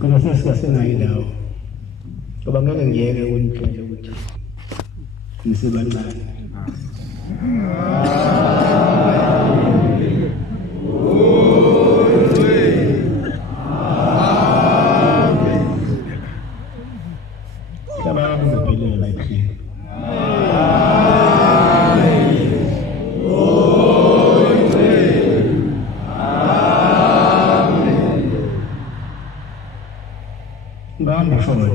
Kalau saya senang dah. Kebangan yang dia untuk mesti benar. Sama pilih lagi. Ngam bersama.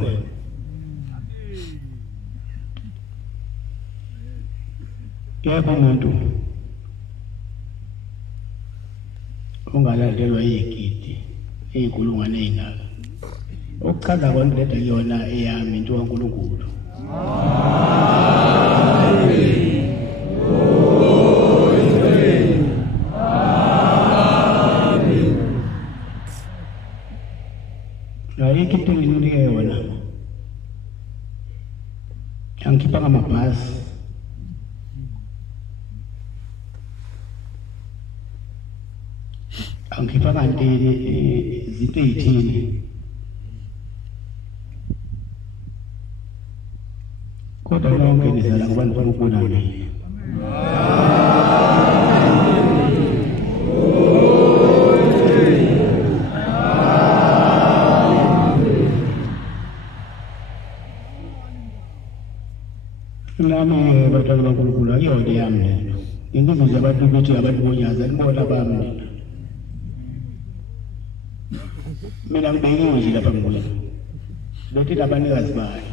Kaya umuntu ongalandelwa yigidi ey'inkulungwane ey'ngaka okukhanda kwandiletha yona eyami into kaNkulunkulu ayikho into enginike yona angikhiphanga amabhasi angikhipa kanti izinto ey'thile kodwa lonke nizala kubantu bankulunkulu amina nami batwana bankulunkulu akuyona eyami lento ingibiza abantu bethi abantu bonyaza libona bami mina ngibekile nje lapha ngikulo bethi labanikazi bayo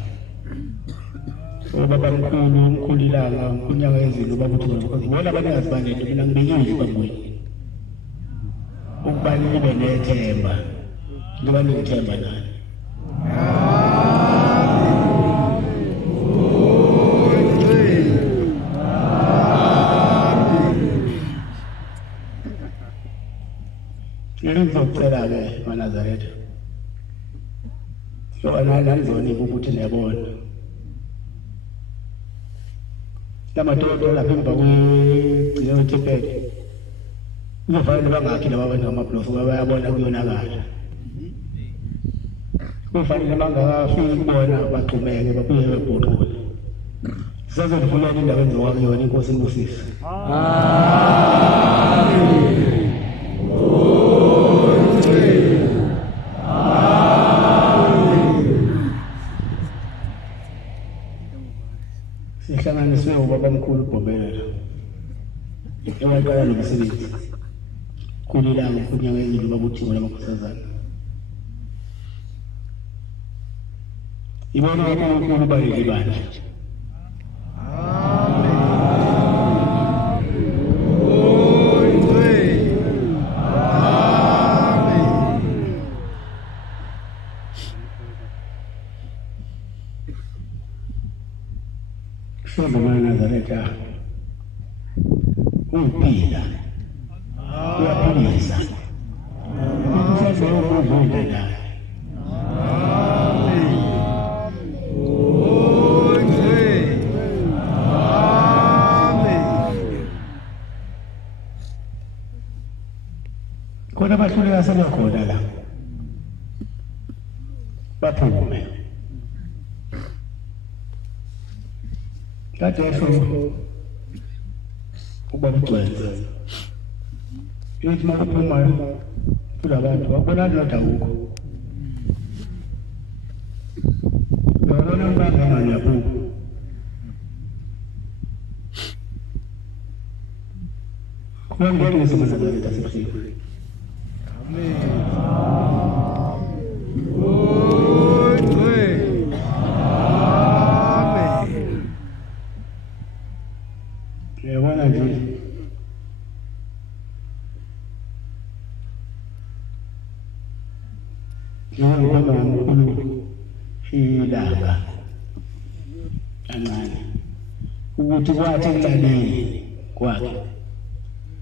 baba mkhulu umkhulilanga kunyaka ezilo bakuthi bona abanikazi balento mina ngibekile nje bangwini ukubani libe nethemba liba nethemba nani ngizocela-ke maNazaretha yona nangizonika ukuthi niyabona lamadoda lapha emva kwegcina wethempeli kuzofanele bangakhi laba bantu amabhulofu bayabona kuyonakala kufanele bangakafiki kubona baxhumeke babuye bebhuqule sisazozifunela indaba enziwa kuyona inkosi imbusise sihlanganiswe ubaba mkhulu uBhobela ewaqala nomsebenzi kulilanga kunyaka ezilo bakuthiwa lamakhosazana ibona uNkulunkulu baleli bandla Soma maNazaretha umpila uyaphilisa umfazi wokuvunda naye khona bahluleka sebekhona la baphume kade esho ubaba uGcwense yithi makuphumayo kulabantu babona ndoda ukho babona bangena nyabuko kwangeke simazaletha sifike amen yabona nje njengoba umkhulu ilanga kancane ukuthi kwathi ekulaleni kwakhe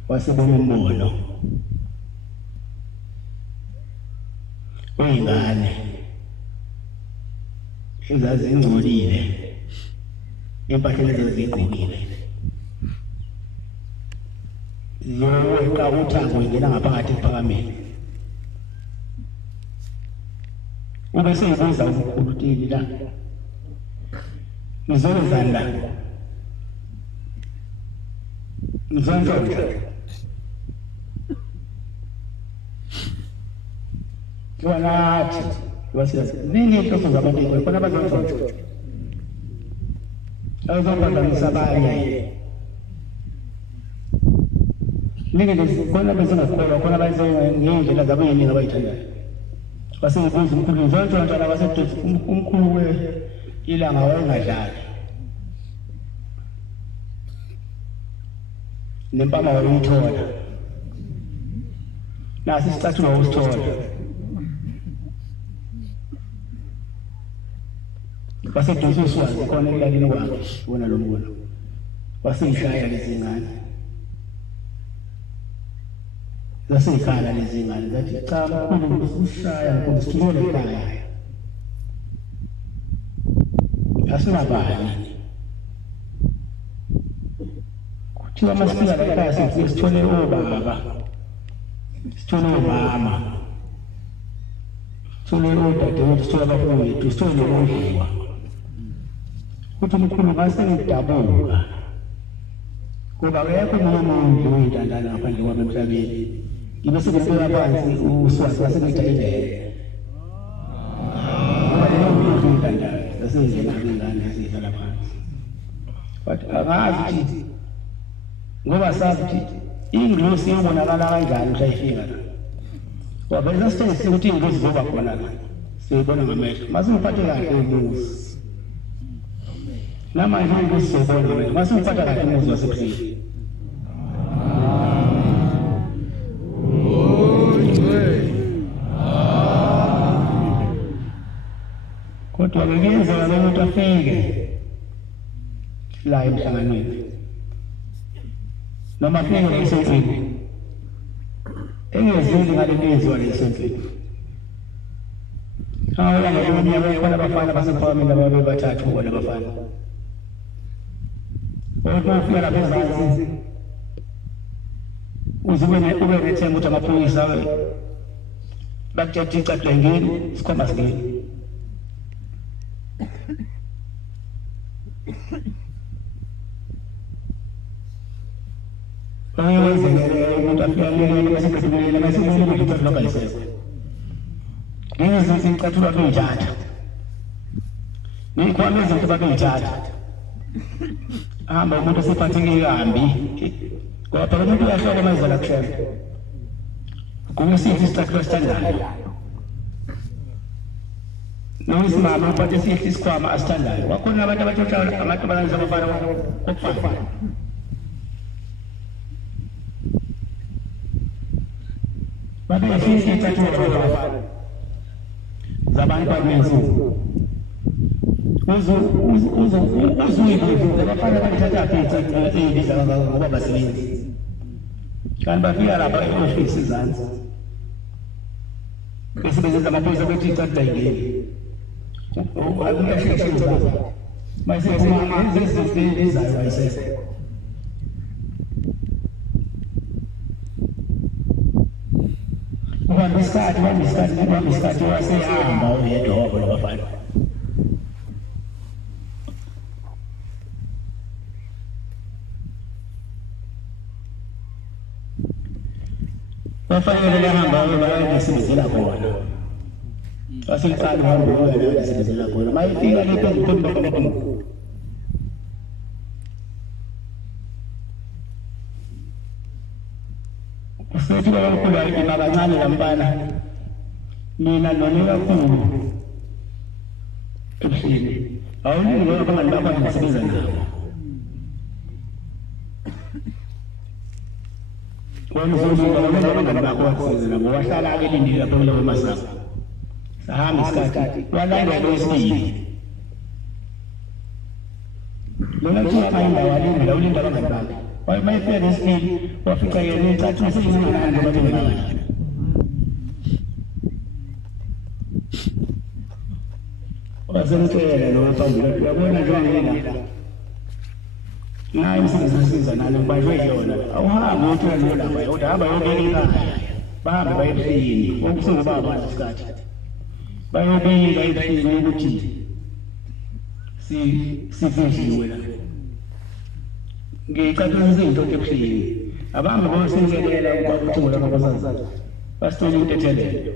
wasebona umbono oyingane ezazingcolile impahla ezazigqokile ziyoweqa uthango ingena ngaphakathi ephakameni ube seyibuza umkhulu uthini la ngizolenzani la ngizonzonza walathi wasiyazi nini inhloso zabantu khona abazonzonza abazonzonza abanye nini khona bezingakholwa khona bayizonga ngendlela zabo yeningi abayithandayo basebuza umkhulu zonke la baseduze umkhulu we ilanga wayengadlali nempama wayithola nasi isicathulo usithola baseduze uswazi khona elalini kwakhe bona lo mbono baseyishaya lezi ngane zaseyikhala lezi ngane zathi cha mkhulu usishaya ngoba sithule ekhaya asingabani kuthiwa masifika la ekhaya sithole obaba sithole omama sithole odadewethu sithole abafowethu sithole odliwa kuthi mkhulu ngasengidabuka ngoba akekho nomuntu oyintandane ngaphandle kwami emhlabeni ngibe sekufika phansi uswazi wasengijayele zasengizingane zidlala phansi but angazi ukuthi ngoba sazi ukuthi ingilosi ibonakala kanjani mhla ifika la ngoba bese sithe ukuthi ingilosi zoba khona la siyibona ngamehlo masingiphathe kahle umuzi namanje ingilosi siyibona ngamehlo masingiphathe kahle umuzi wasebuhleni kodwa ngiyenzela ukuthi afike la emhlanganweni noma afike ngesentini engezeli ngale nezwa lesentini awula ngomnye abafana abafana basephakame lababe bathathu bona abafana kodwa ufika lapha ezansi ube nethemba ukuthi amaphoyisa bakuthethe icathulo ngeni sikhomba singeni umuntu afiyalele baseqedulele basebele ukuthi lokalisekho ngeke icathulo akuyithatha nikhona izinto bakuyithatha hamba umuntu osephatheke kambi ngoba phela umuntu uyahlola amazela kushela kungesithi isicathulo sithandayo nosimama uphathe sihle isikhwama asithandayo wakhona abantu abathotshayo amantombazane abafana kokufana babefisa icathulo zabantu abaninsuku uzuyibuzile abafana bathatha icathulo eyibiza kangaka ngoba basebenzi kanti bafika lapha e-ofisi izansi besebenzisa amaphoyisa bethi icathulo ayingeni akuyashesha mayisezizayo ayisese ubamba isikhathi wasehamba uyedwa wabo labafana bafanele lehamba bayasebenzela khona wasicala uhambe uyasebenzela khona mayifika lephezulu usethi kakhulu ayidima kancane lampana mina none kakhulu ebuhleni awulungi abangani bakho ngisebenza nabo kwamzulu abangani bakho wasebenza nabo wahlala akelindile lapho kulowo masasa sahamba isikhathi walanda lwesibili lona kuthiwa amahimba walinda ulinda abangani bakhe mayifika lesibili wafica yena icathulo seyizinganani ngoba bengakani basemtshele noma phambili uyabona njengayena naye umsebenzisiza nalo banjwe yona awuhambe uthola lo lapha kodwa hamba yobeka bahambe bayephini okusengoba abantu isikhathi bayobika ephini ukuthi sifihliwe la ngicacisa into ephini abambe bosingelela ukuthi ngoba basazi basithola into ethelele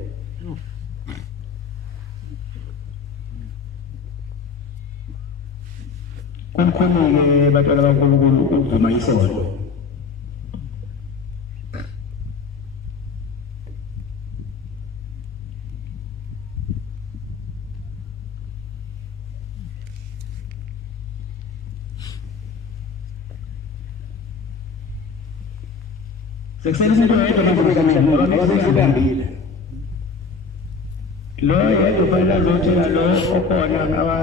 kumkhulule bathola kaNkulunkulu ukuvuma isono sekusele into yedwa manje lo yedwa fanele azotshela lo okhona ngaba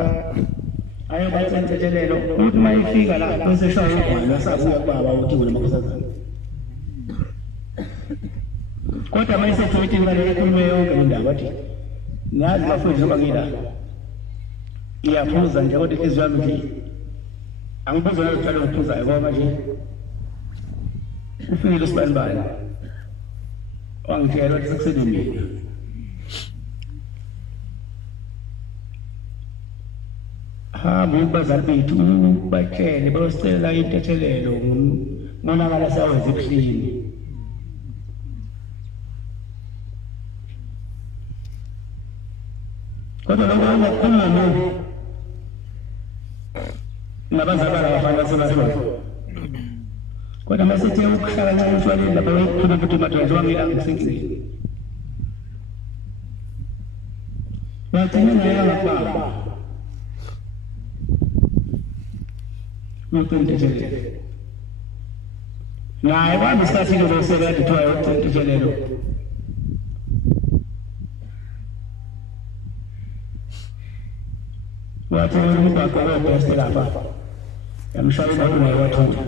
ayobathentelelo ukuthi mayifika la bese shaya ugwana sabuya kubaba ukuthi wena makusazana kodwa mayisethothi ngale ekhulume yonke indaba athi nazi bafundisa bakila iyaphuza nje kodwa inhliziyo yami nje angibuza nalo ukuphuza ngoba nje ufikile sibanibani wangitshela ukuthi sekusele mina hamba bazali bethu batshele bayosicela into ethelelo ngonakala sawenza ebuhlini kodwa lokho ngokukhuluma nabazali abafana sebasebenza kodwa masithe ukuhlala nayo ushwaleni lapha bekhuluma ukuthi madoda wamila ngisenkingeni bagcina naye ngapha uqintelelo naye bambe isikhathi lo sekade kuthiwa uqintelelo wathi umuntu akhola best lapha yamshayela umoya wathutha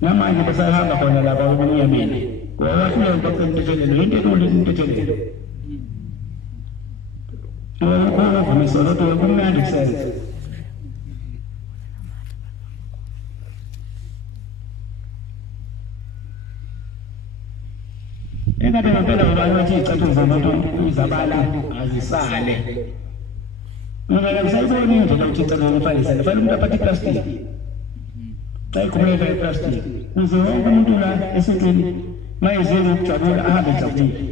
namanje besahamba khona lapha ubumnyameni wathi lo uqintelelo into enkulu uqintelelo lo kuvumiso lo kumnandi kusenza engabe ngempela ngoba bathi icathulo zabantu izabala azisale ngoba ngisayibona indlela ukuthi icathulo lifanele fanele umuntu aphathe iplastic xa ikhuleka iplastic kuze wonke umuntu la esontweni mayize ngokujabula ahambe ejabulile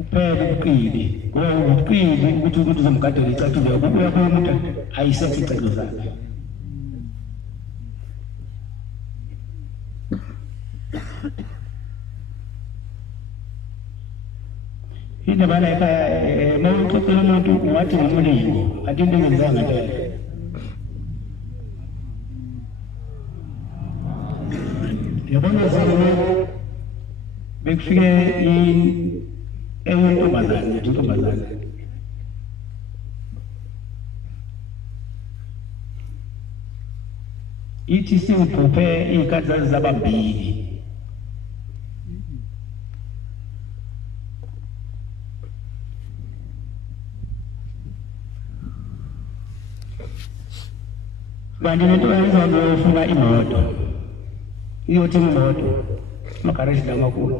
uphele uqili ngoba uqili ukuthi uzomgadela icathulo ubuya kumuntu ayisethi icathulo zakhe indaba la ekhaya mawuxoxela umuntu wathi ngumlimi kanti into engenzanga ngempela yabona zona bekufike intombazane ithi siwuphuphe iy'khathi zazi zabambili kanti lento yayizakufuna imoto iyothenga imoto amagaraji lamakhulu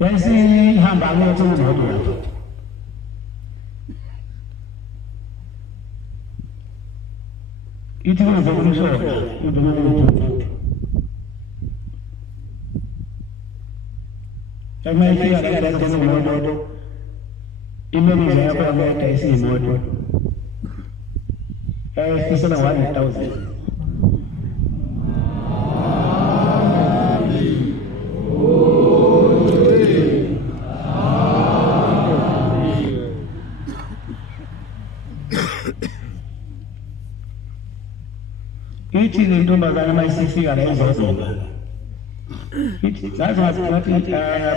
yayisihamba ngiyothenga imoto lapho ithi kuze kumshoda mayifika la imoto imanager yakho yadayisa imoto yayifisela 100,000 ithi le ntombazane mayisifika la izozonga zathi ngathi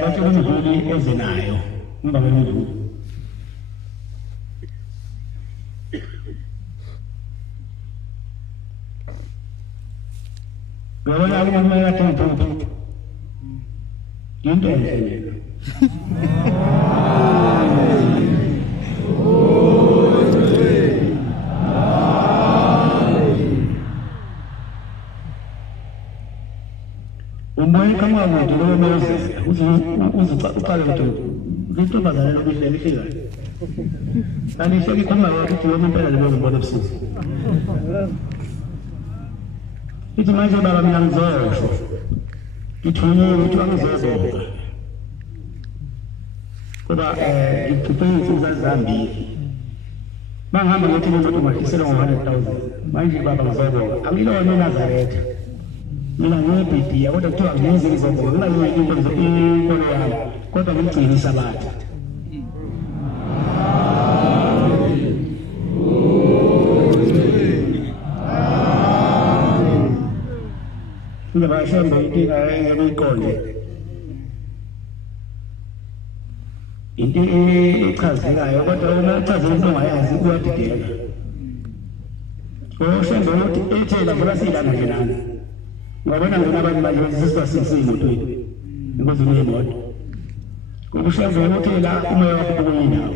batshela umdluli ezenayo umba wemdluli uyabona uma yathemba into enhle umoya kama ukuthi lo mose uzuqala into intombazane lokuhleka ihleka anihleki khona ukuthi wena impela lelo ngibona ebusuku ithi manje baba mina ngizosho ngithunywe ukuthi angizozoba kuba ngicuphe insizwa zambili mangihamba ngothi umuntu mahlisela ngo-100,000 manje baba ngizoboka angilona uNazaretha mina ngiyibhidiya kodwa kuthiwa ngenze ngizoboka kungayiyo inkolo yami kodwa ngimgcine isabatha ngiyabashamba inkinga engiyiqonde into echazekayo kodwa uma echazela into ongayazi uyadideka oshembe ukuthi ethela ngoba siyilana nje nani ngabona ngona abantu manje sisibasisi emotweni inkosi yemoto ngokushembe ukuthi la umoya wakho kuyinawo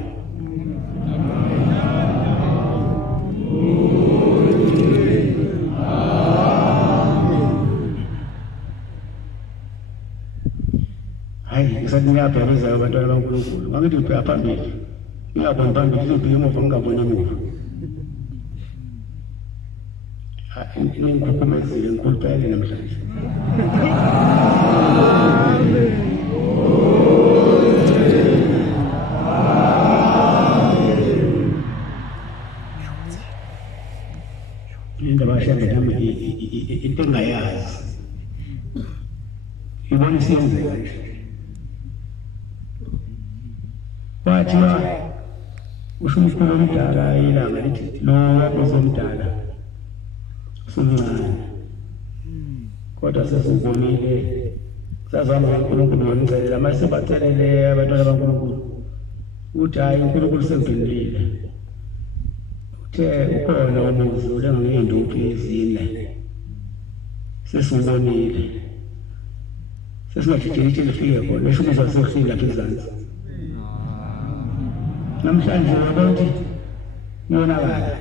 Isathi ngiyabhekeza abantwana baNkulunkulu mangithi ngibheka phambili ngiyabona phambili ngibheke emuva ngingaboni emuva ngikhukhumezile ngikhuluphele namhlanje indaba yashamba nami into engayazi ibona isiyenzeka nje wathiwa usho umkhulu omdala ilanga lithi lo uzomdala sumncane kodwa sesibonile sazama uNkulunkulu wamcelela mase sibacelele abantwana baNkulunkulu ukuthi hayi uNkulunkulu sengiphendulile uthe ukhona umuzi olengey'nduphi ezine sesibonile sesingajijeli lifike khona esho umuzi wasehlile lapha ezansi namhlanje uyabona ukuthi iyonakala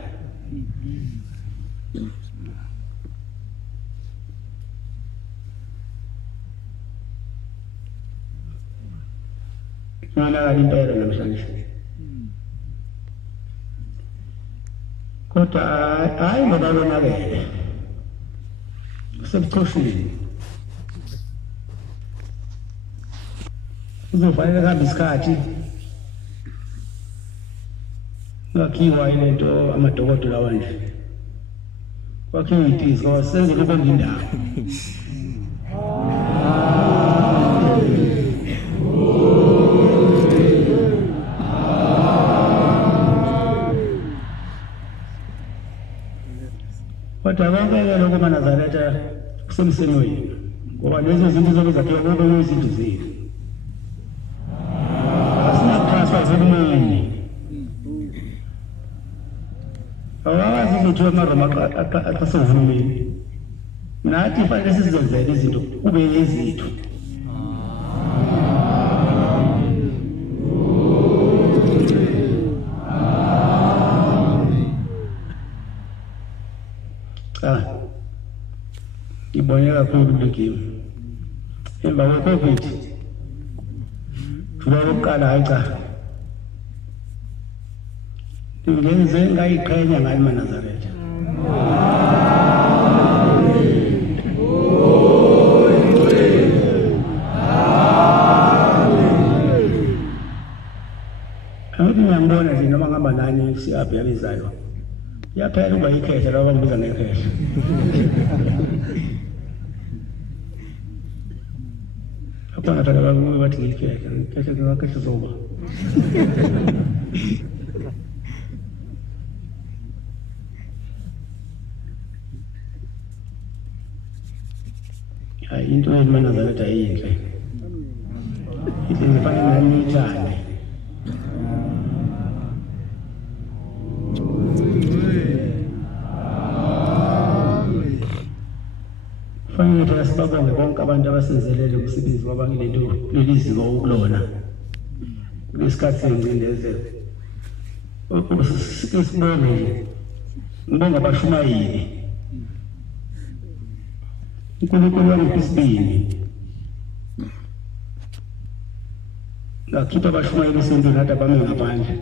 iyonakala impela namhlanje kodwa hayi ngoba yonakele usebuchoshini kuzofanele kuhambe isikhathi ngakhiwa ilento amadokotela wanje kwakhiwa itizi ngoba senze kube indawo kodwa konke lokho maNazaretha kusemsemweni ngoba lezo zinto zobe zakhiwa kube izinto zethu asinakuxhaswa zihulumeni awazi ukuthi amaroma aqasehulumeni nathi fanele sizenzele izinto kube yezithu ngibonye kakhulu kule game emva kwe-COVID thuba lokuqala hayi cha ngenze ngayiqhenya ngayo maNazaretha awuthi ngiyambona nje noma ngihamba nani siyabheka izayo yaphela uba ikhetha laba ngibiza ngekhetha apha ngathaka bakuwe bathi ngikhetha ngikhetha zoba into eManazaretha ayinhle ithi ngifanele ngiyithande fanele ukuthi sibabonge bonke abantu abasenzelele umsebenzi wabangilento leliziko ukulona lesikhathi sengcindezelo sibonge nje ngibonga abashumayeli uNkulunkulu wangisibini ngakhipha abashumayeli esontweni kade abame ngaphandle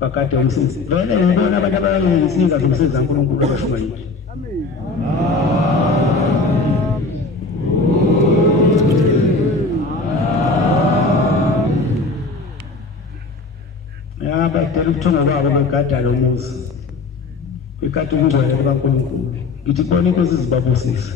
bakade umsebenzi vele ngibona abantu abayenza umsebenzi kaNkulunkulu abashumayeli badala ukuthonga kwabo begada lo muzi bekade ukungcwele kukaNkulunkulu ngithi khona inkosi izibabusise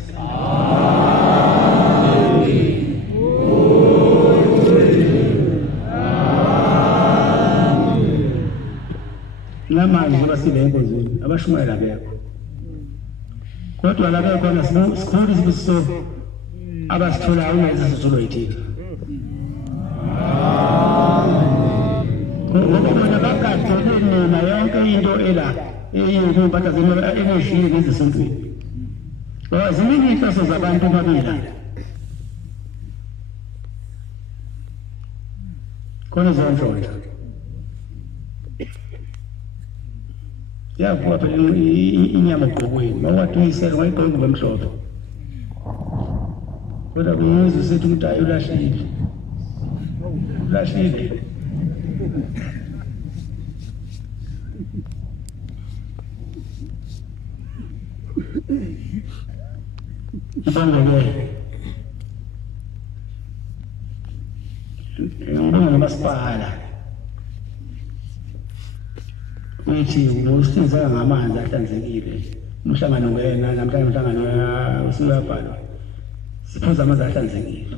namanje basile enkonzweni abashumayela bekho kodwa la bekhona sikhulu isibusiso abasitholayo unayizizithulo yithina ngoba bona bagade nina yonke into ela eyimpahla zenu eneshiye nezisontweni ziningi inhloso zabantu babila khona zonke yavuka phela inyama egqokweni mawathi uyisela wayigqoka ngomhlophe kodwa kuyezwa usethi ukuthi hayi ulahlile ngibonga nomasipala uyithi usiza ngamanzi ahlanzekile umhlangano ngena namhlanje umhlangano usuyabhalwa siphuza amanzi ahlanzekile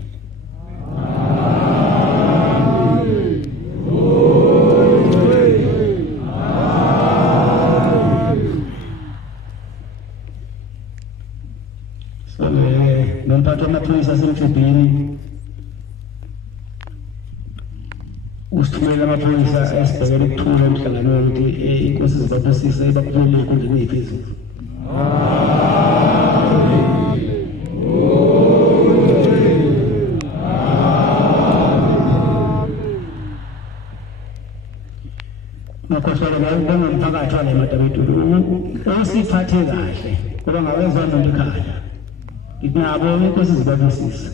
nomphathi wamaphoyisa asemthebhini usithumela amaphoyisa esibhekele ukuthula emhlanganweni ukuthi inkosi izibabusise ibakhulule enkundleni eyiphezulu ngakhohlwa ngomphakathi wale Matabetulu usiphathe kahle ngoba ngawezwa noma ikhala nabo inkosi izibabusise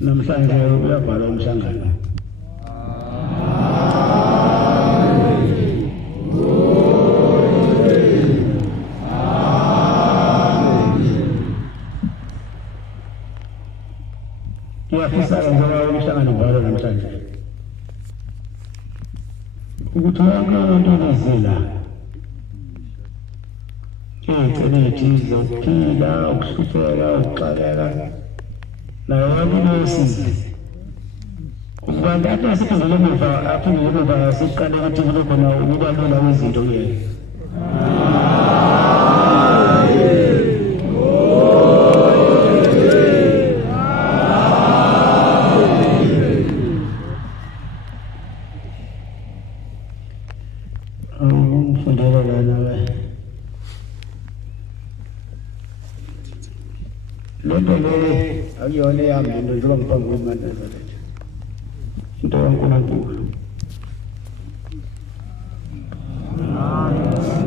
namhlanje uyabhala umhlangano kuyafisa njengoba umhlangano ubhalwa namhlanje ukuthi wonke umuntu onezila ey'celethi zokuphila ukuhlupheka ukuxakeka nayo yonke usizi ukubantu athi asiphindele emuva aphindele emuva siqale ukuthi kube khona ukuba lula kwezinto kuyena ngifundela lana lento le akuyona eyami into njengoba ngiphambi kweManazaretha into kaNkulunkulu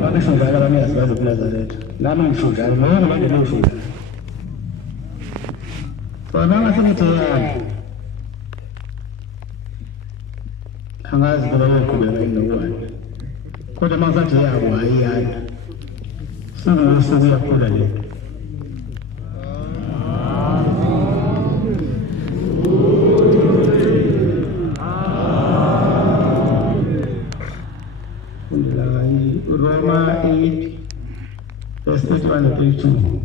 babesho njalo abanikazi bazo kuNazaretha nami ngisho njalo noma ngibandele ngisho njalo bona ngasemithe yami angazi kuba yoqhubeka inokwani kodwa mangathi yabo ayiyana sekusuku yakhula le Roma 8 verse 31 and 32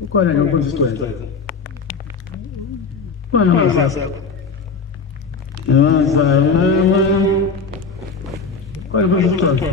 ukhona noconstituency khona masasa nazalana khona constituency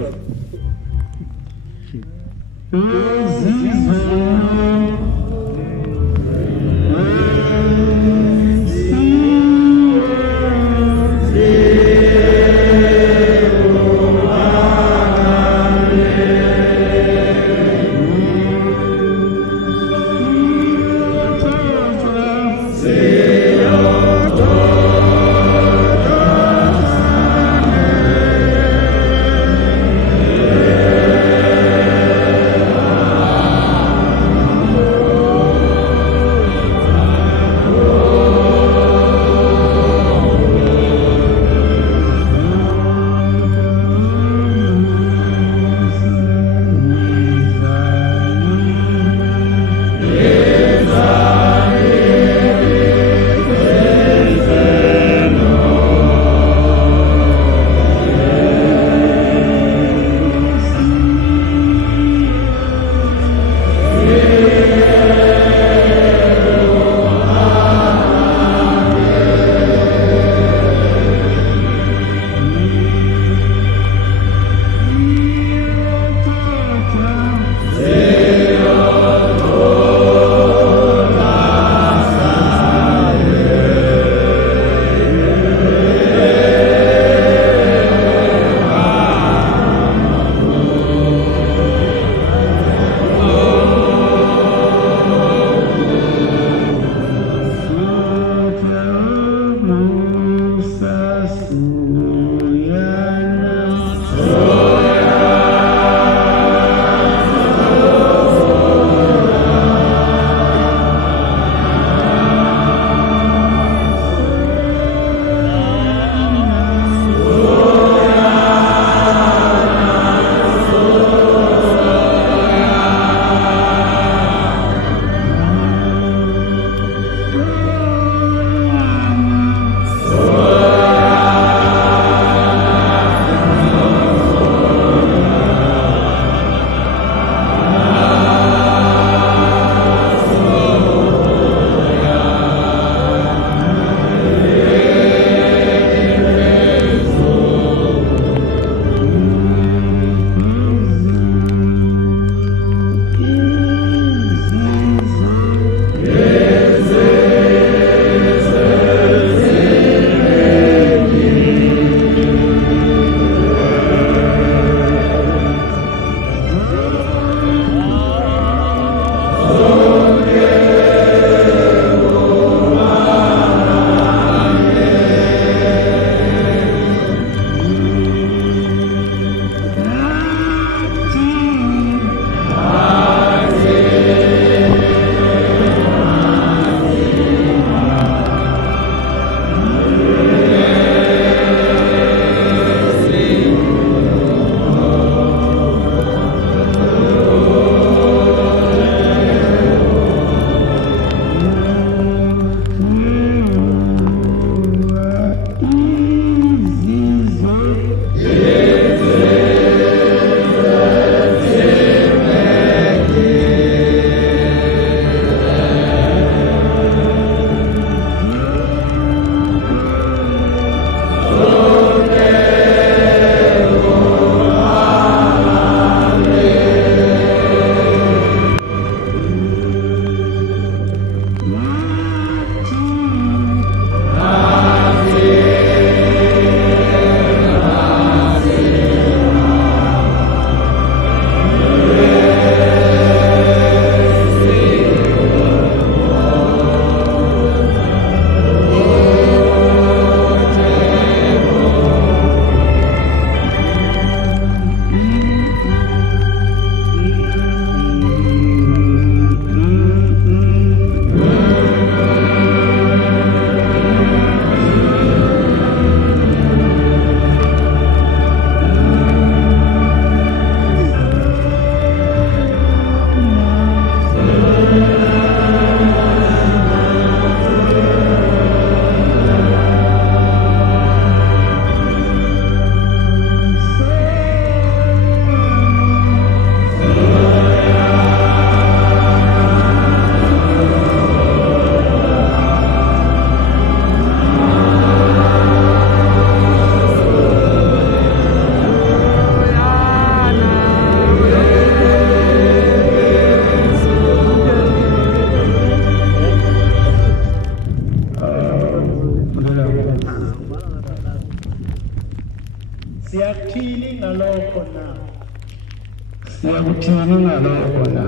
siyakuthini ngalokho na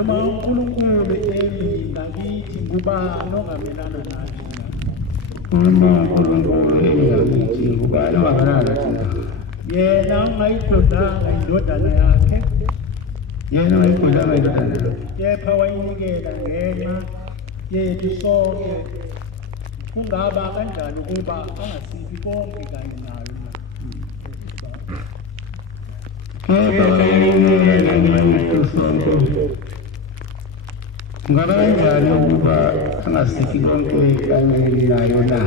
uma uNkulunkulu eminga kithi ngubani ongamelana nathi uma uNkulunkulu engakithi ngubani ongamelana nathi yena ongayidodanga indodana yakhe yena ongayidodanga indodana yakhe kepha wayinikela ngenxa yethu sonke kungaba kanjani ukuba angasifi konke kanye nayo kepha wayinikela ngenxa yethu sonke kungaba kanjani ukuba angasifi konke kanye nayo na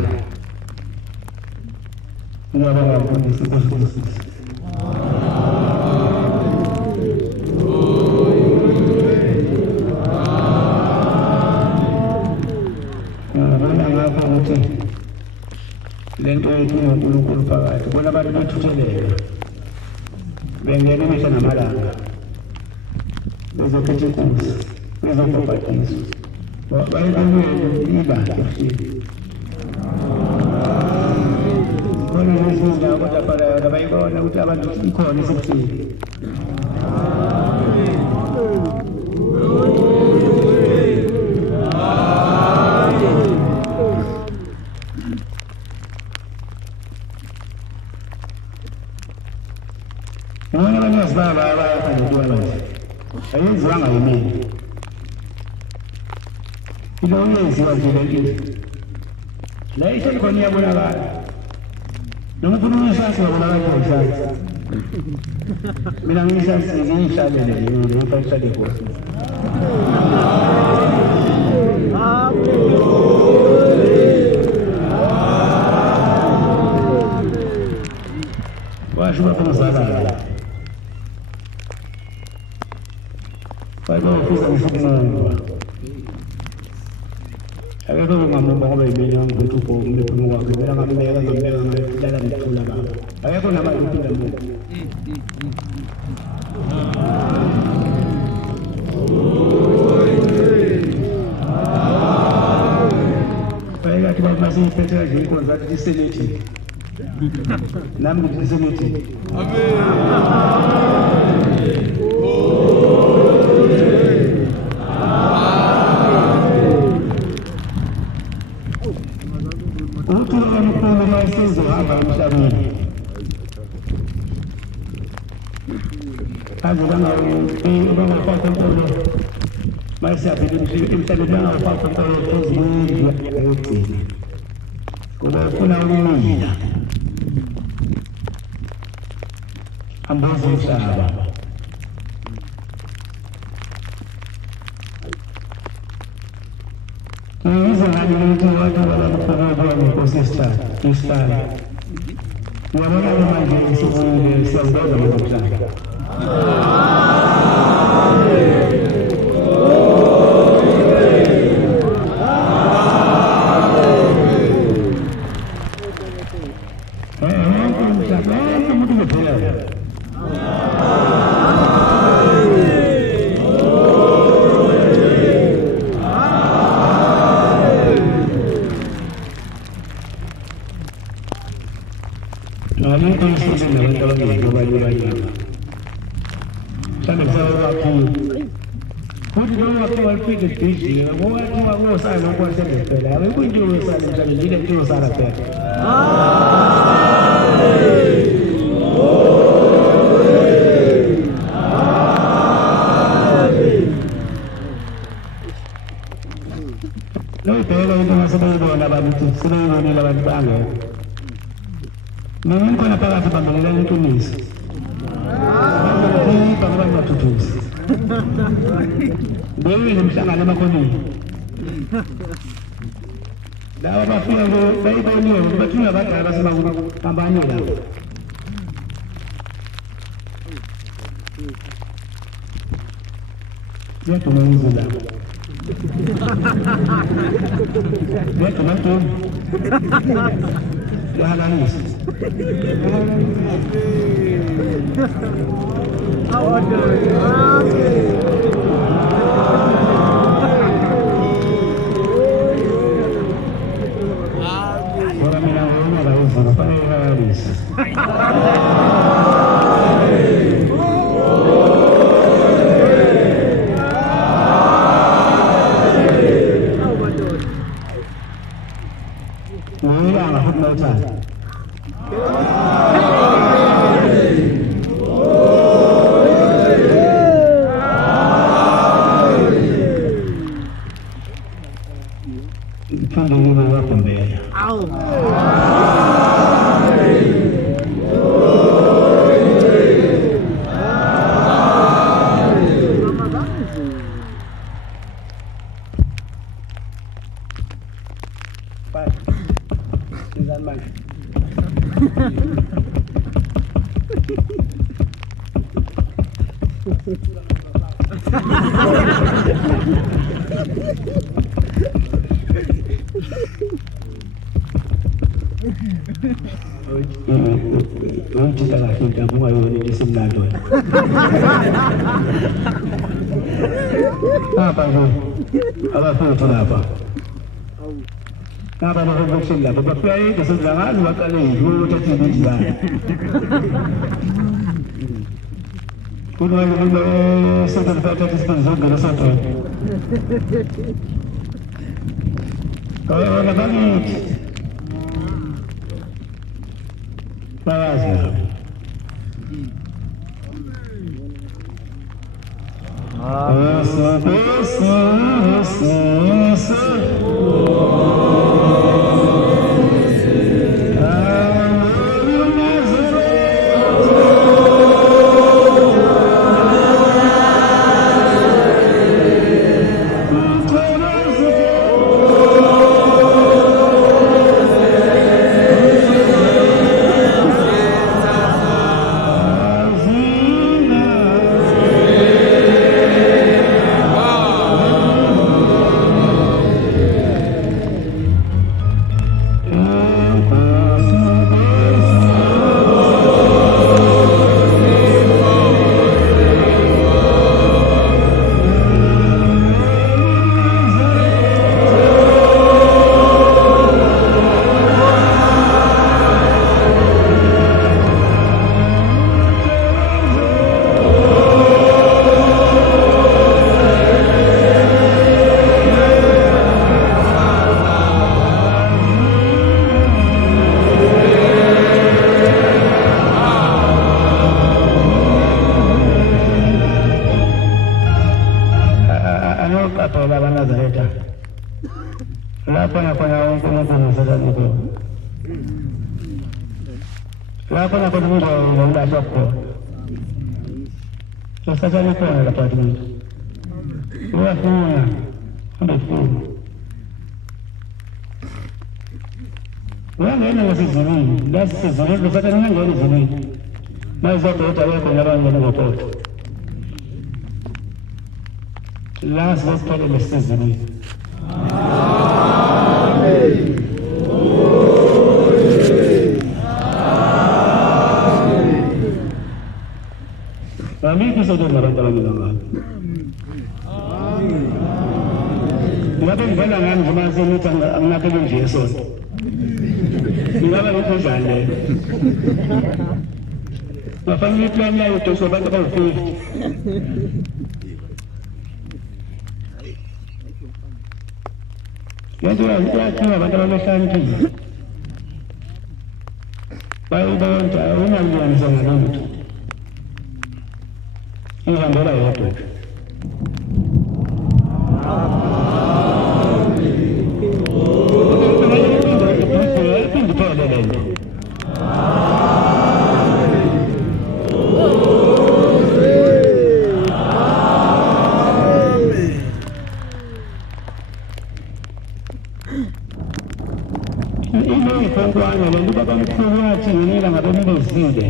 kungaba ngaphandle kokusiza lento yethu uNkulunkulu phakathi bona abantu bathutheleka bengena imihla namalanga bezokhetha inkosi bezobhabhatiswa bayikolweni ibandla efile khona nezindawo kodwa phela bayibona ukuthi abantu ikhona isekuthile Mwana abanyazibaba abayafanelwa manje ayenziwanga yimina ilo uyenziwa nje lento la ihleli khona iyabonakala noma ufuna uyishasi ngabonakala ngishasi mina ngiyishasi ngiyihlalele nje ngiyihlale khona washo baphuzakala bayofisa ngishukuma akekho ngamumba ngoba yimina ngithi ubhombe phuma kwakhe mina ngambeka ngambeka ngiyala ngithula baba akekho namanje uphinda mbuka bayikathi bamasiphethe nje inkonzo athi isenethi nami ngithi isenethi amen uNkulunkulu mayisezohamba emhlabeni bangafaka inkolo mayisiyavela emhlabeni bangafaka inkolo phezu kwendlu ayogcina ngoba ufuna ukumila amboze umhlaba ngize ngani ukuthi wathi walakuphokopha ngenkosi isihlala ngiyabona manje sivuyile siyazibona ngokuhlala Mimi khona phakathi bambelela intumiso. Bangaba mathuthuzi. Bewile umhlangano emakhoneni. Lawa bafika bayiboniwe bathunga abadala basebangabanye la. Yaduma izindaba. Yaduma ntombi. Yahalanisa. Ora mina ngona la uzana pa yahalanisa. ngiyanga futhi nothanda phinde ngibe wagombela Kita lah kita buat ini di sebelah tu. Apa tu? Apa tu apa? Apa tu berfungsi lah? Berfungsi di sebelah dua kali. Dua kali di sebelah. Kuno ini sedang pada di sebelah sana satu. Kalau orang bagi Bahasa. Kenapa nak pergi orang dah siapa? Saya ni pun ada pergi. Luar semua, ada semua. Orang lain yang masih sini, dah sini, lepas ni yang jadi sini. Masa tu saya pun orang yang berbuat. Last waktu ada mesti sini. Kami bisa dengar dalam Allah. Kenapa balangan semasa ini ang natin Jesus? Kenapa itu jalan? Mapangitlan niya ito sa bata ng faith. Yan ito bata ng santi. Baik bawang tayo nandiyan sa ngayon. Yang berai itu. Ini perempuan yang juga kami semua cini yang ada di sini.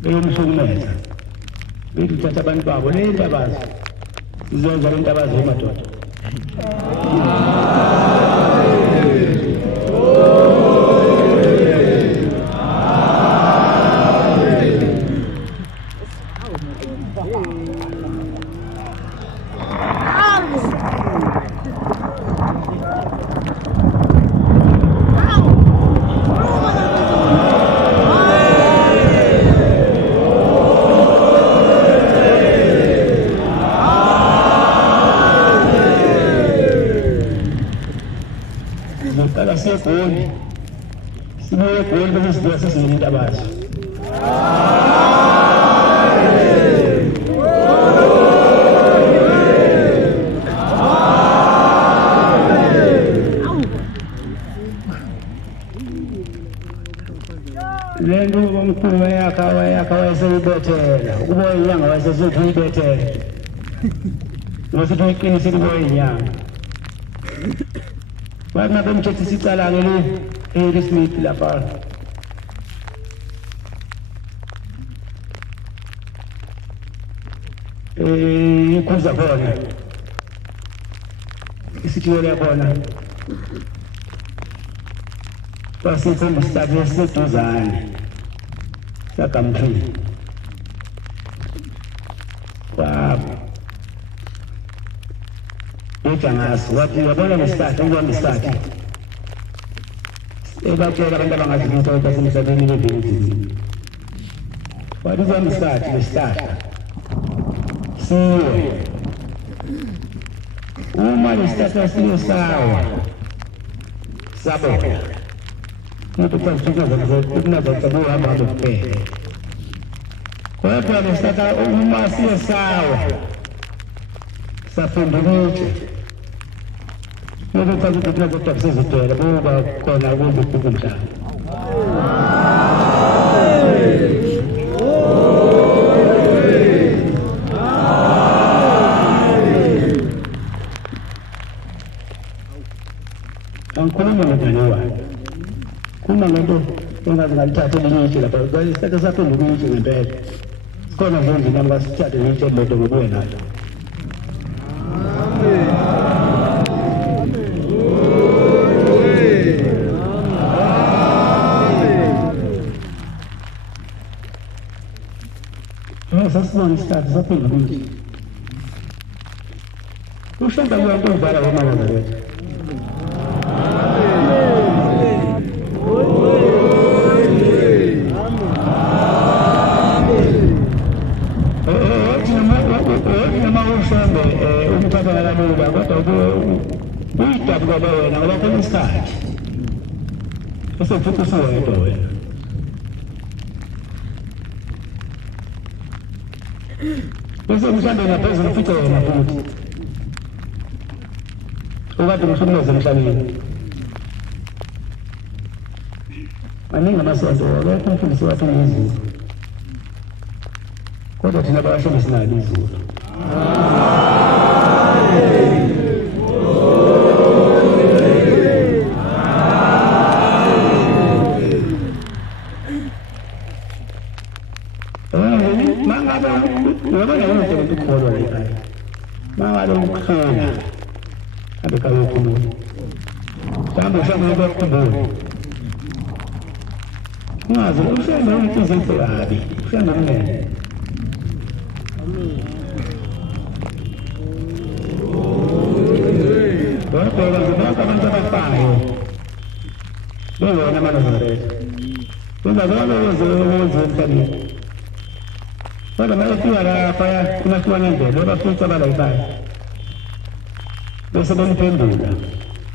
Belum sungguh. Itu cacapan apa? Boleh tabas. Jangan tabas rumah tu. sesizibuya sesizilinda abazo. Lento omkhulu yakha wayeseyibethela ukuba inyanga wayesesuthi uyibethela ngosithi uyiqinisile ukuba inyanga bathi nabemthethisa icala-ke le eHarry Smith lapha ikhuza khona isithiyo yakhona basikhomba isithathu esiseduzane sakamthini ejangazi wathi uyabona lesithathu ukubamba isithathu ebatshela abantu abangazilisa ukuthi asemhlabeni lebenzini wathi ukubamba isithathu lesithathu siwe uma lesithathu siwe sawa sabona kunazokuhamba kuphela kodwa lesithatha uma siye sawa safundulutshe nokuchaza ukuthi kodwa kusezidela kuba khona ukudla kumhlaba angikhuluma nomngane wami kuma ngento engazi ngalithatha elinye lapha isithatha safundulutshe ngempela sikhona nje endlini ngasithathe ngisho ledo ngobuye nayo sasibona isithathu safundulutshe ushanda kuyonto uvala kwamakaza wethu umthatha ngalamuba kodwa uyidabuka wena ngoba khona isikhathi usefuthi usuwedwa wena bese mhlambe ngaphezulu ufice wena futhi ukade ngihlukumeze emhlabeni maningi amasonto lokho umfundisi wathi ngizulu kodwa thina abashona sinalo izulu ngaze ushanda umthize kabi ushanda umene kodwa ngizobona abantu abafayo bengona amaNazaretha kuzakala emhlabeni kodwa mayefika lapha kunafiwa nendlela bafika bala ikhaya bese bemphendula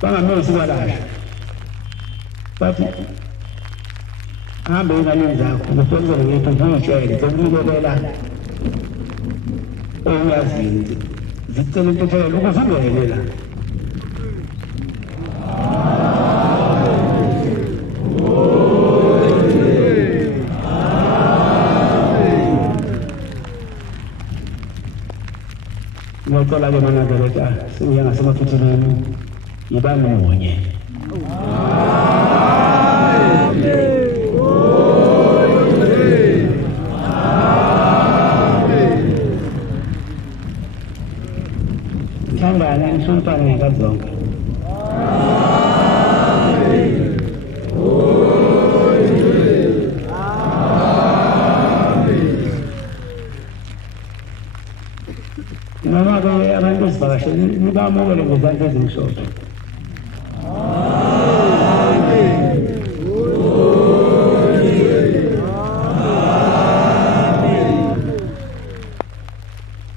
bangamesi kwalahla bathi hambe ey'nganeni zakho ngifenzele ngethu ngiyitshele sengiyibekela ongazini zicela intuthelelo ukuze ungene la ngiyacela-ke amaNazaretha sengiya ngasemafutheleni yibani munye hlangana nihloniphane ngey'nkathi zonke noma-ke abantu ezivakashele nibamukele ngezandla ezimhlophe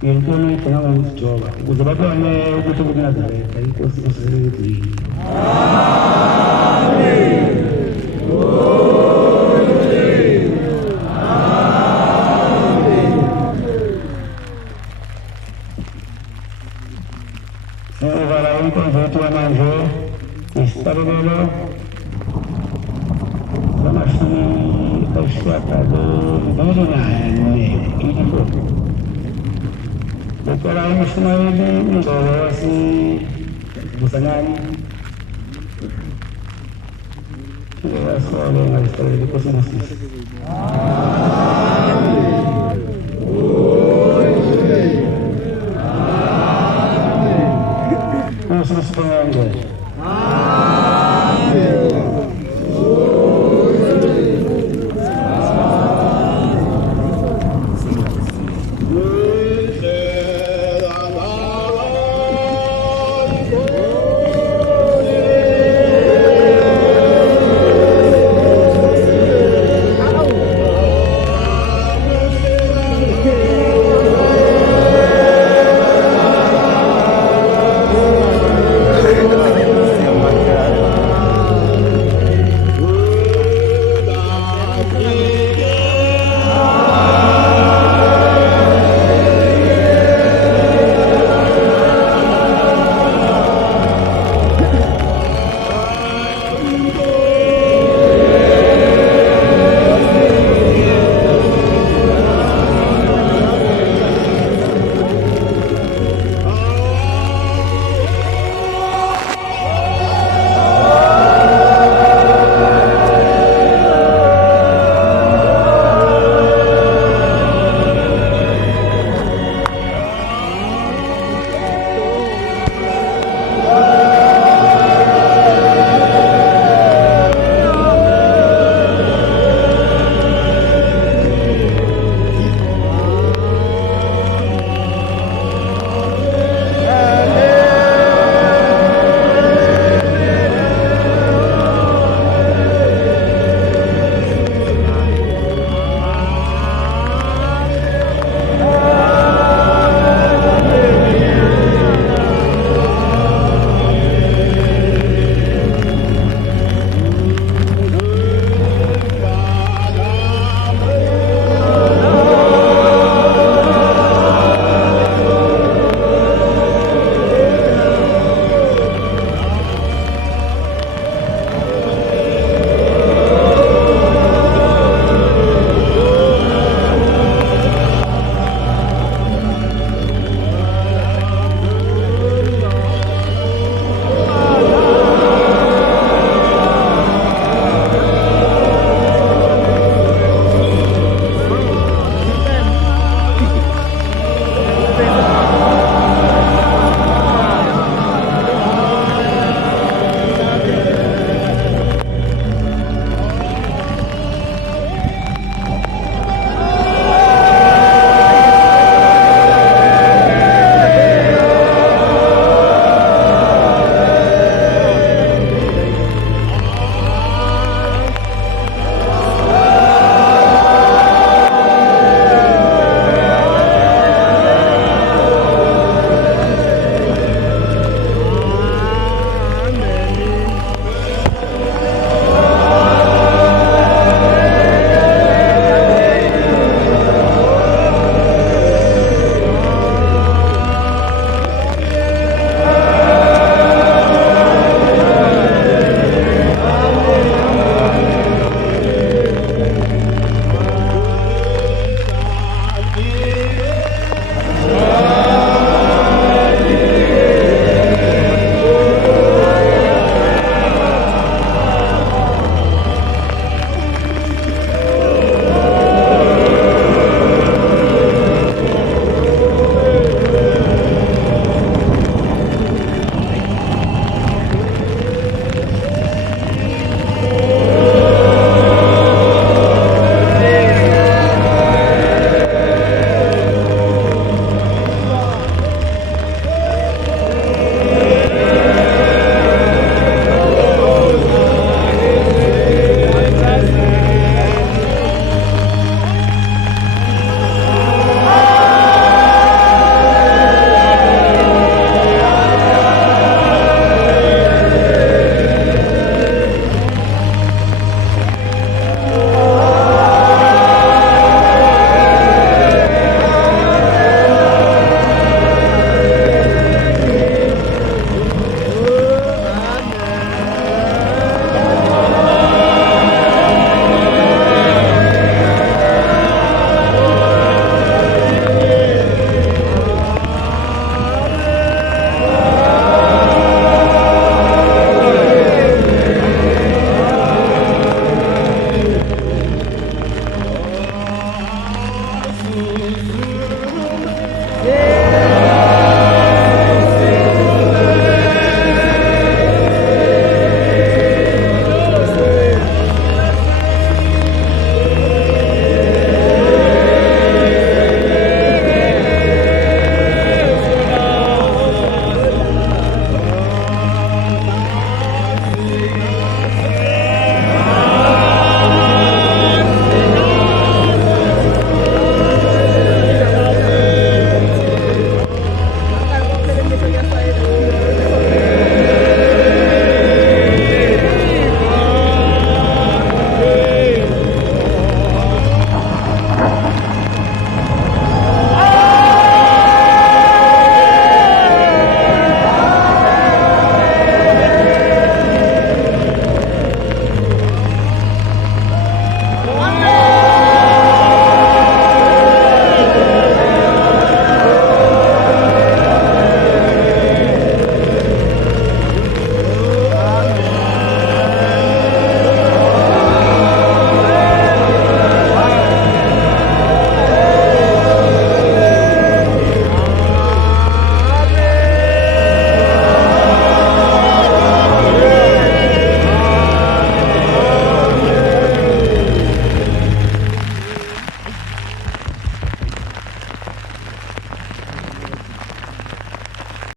ngenhlonipho nangokuzijoba ukuze babone ukuthi kuNazaretha inkosi kusezulwini. konzo yetu ya manje isitabelelo zamashumi aishiatalo mbili na nne ilifo ukala umushumayeli ngowasi busanyani asole ngalistabelele kosinasisi Amen.